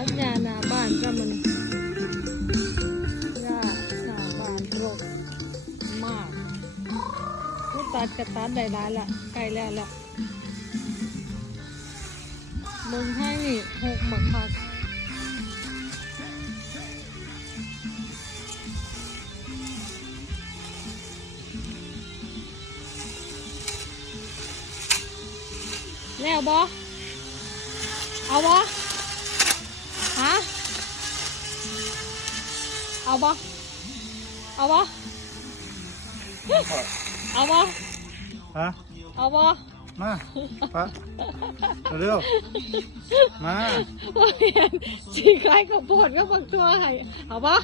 สัญญาหน้าบ้านก็มันย่าหน้าบ้านรกมากผู้ตัดกระตัดได้หลายละใกลแล้วละมึงให้นี่หกบักคักแล้วบอเอาบอ เอาบอเอาบอเอาบอฮะเอาบอมาปะเร็วมาว่าเห็นสีคล้ายกับโพดก็บางตัวให้เอาบอ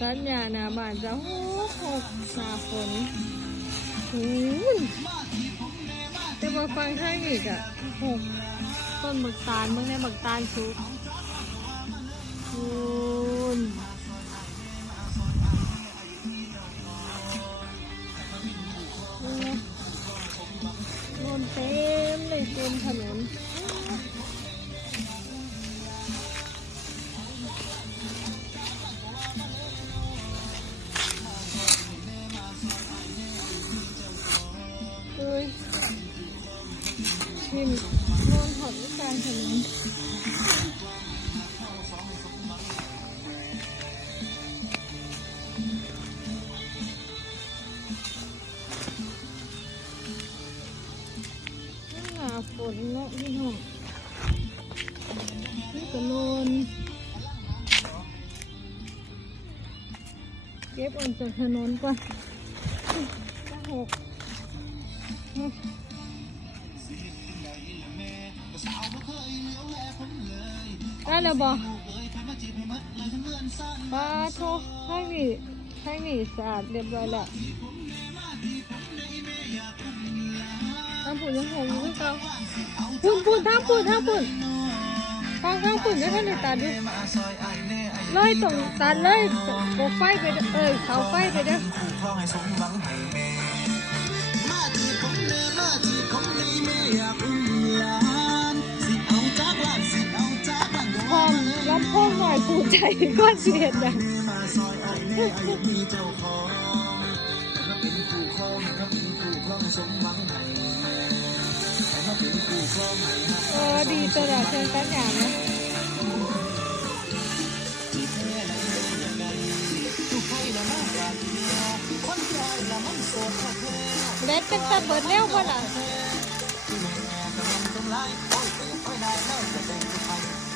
สัญญาหนาบ้านจะโหหกหนาฝนหูยจะ มาฟังข้างอีกอะหกต้นบักตาลมึงในบักตาลชุกคุณนอนเต็มเลยเต็มถนน ชิมนอนถอดลูกกลางถนนนี่หนาฝนเนาะพี่น้องนี่ก็นอนเก็บออกจากถนนก่อนจะหก ได้แล้วบอปลาโทให้นี่ให้นี่สะอาดเรียบร้อยแล้วทำปุ่นยังหงอยู่คือเก่าปุ่นปุ่นทำปุ่นทำปุ่นทางทางปุ่นก็ท่านได้ตัดอยู่เลยตรงตัดเลยโบกไฟไปเอเอ้ยเขาไฟไปเด้อ กใจก้อนเสียดอย่างเออดีตัวละเชิญกันอย่างนะเล็ดเป็นตะเบิดเร็วป่ะล่ะ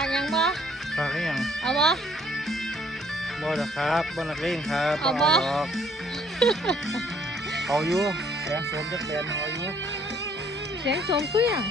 ากยังบ่ฝากให้ยังเอาบ่บอดครับบอนักเลงครับเอาบ่ดอกเอาอยู่แสงสมจักแดนเอาอยู่เสียงสมคือหยัง